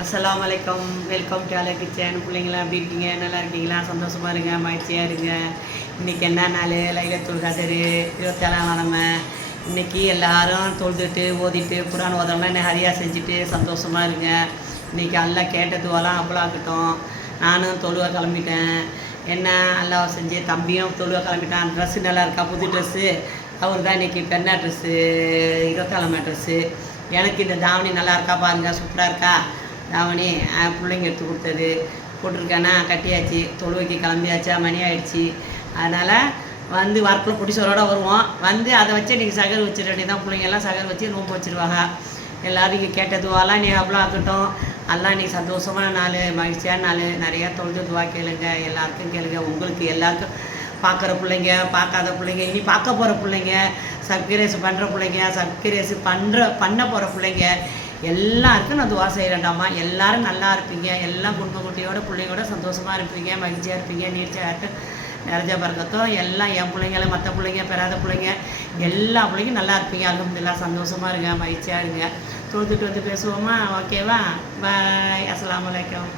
அஸ்ஸலாமு அலைக்கும். Welcome to அலா கிச்சன். பிள்ளைங்களாம் எப்படி இருக்கீங்க? நல்லா இருக்கீங்களா? சந்தோஷமாக இருங்க, மகிழ்ச்சியாக இருங்க. இன்றைக்கி என்ன நாள்? லைலத்துல் கத்ரு 27ஆம் கிழமை. இன்றைக்கி எல்லோரும் தொழுதுட்டு ஓதிட்டு குர்ஆன் ஓதலாம் என்ன ஹரியா செஞ்சுட்டு சந்தோஷமாக இருங்க. இன்றைக்கி அல்லாஹ் கேட்ட துவாலாம் அவ்வளாக்கட்டும். நானும் தொழுவ கிளம்பிட்டேன். என்ன அல்லாஹ் செஞ்சு தம்பியும் தொழுவ கிளம்பிட்டான். ட்ரெஸ்ஸு நல்லா இருக்கா? புது ட்ரெஸ்ஸு அவர் தான் இன்றைக்கி பெண்ணா ட்ரெஸ்ஸு 27ஆம் ட்ரெஸ்ஸு. எனக்கு இந்த தாவணி நல்லா இருக்கா பாருங்கள், சூப்பராக இருக்கா தாவணி. பிள்ளைங்க எடுத்து கொடுத்தது போட்டிருக்கேன்னா கட்டியாச்சு. தொழுவைக்கு கிளம்பியாச்சா, மணி ஆகிடுச்சி. அதனால் வந்து வரக்குள்ள பிடிச்சவரோட வருவோம். வந்து அதை வச்சு இன்றைக்கி சகர் வச்சிட வேண்டியதான். பிள்ளைங்கெல்லாம் சகர் வச்சு நோம்பு வச்சுருவாங்க. எல்லோரும் இங்கே கேட்ட துவாலாம் நீ அவ்வளோ ஆக்கட்டும். எல்லாம் நீ சந்தோஷமான நாள், மகிழ்ச்சியான நாள். நிறையா தொழுது துவா கேளுங்க, எல்லாருக்கும் கேளுங்க. உங்களுக்கு எல்லாருக்கும் பார்க்குற பிள்ளைங்க, பார்க்காத பிள்ளைங்க, இனி பார்க்க போகிற பிள்ளைங்க, சப்ஸ்கிரைஸ் பண்ணுற பிள்ளைங்க, சப்ஸ்கிரைஸ் பண்ண போகிற பிள்ளைங்க எல்லாருக்கும் நான் துவா செய்கிறேன்டாமா. எல்லோரும் நல்லா இருப்பீங்க. எல்லாம் குடும்ப குட்டியோட பிள்ளைங்களோட சந்தோஷமாக இருப்பீங்க, மகிழ்ச்சியாக இருப்பீங்க. நீர்ச்சியாட்டு நிறைஞ்ச பறக்கத்தும் எல்லாம் என் பிள்ளைங்கள, மற்ற பிள்ளைங்க, பெறாத பிள்ளைங்க, எல்லா பிள்ளைங்களும் நல்லா இருப்பீங்க. அல்ஹம்துலில்லாஹ். சந்தோஷமாக இருங்க, மகிழ்ச்சியாக இருங்க. தொழுதுட்டு வந்து பேசுவோமா? ஓகேவா? பாய். அஸ்ஸலாமு அலைக்கும்.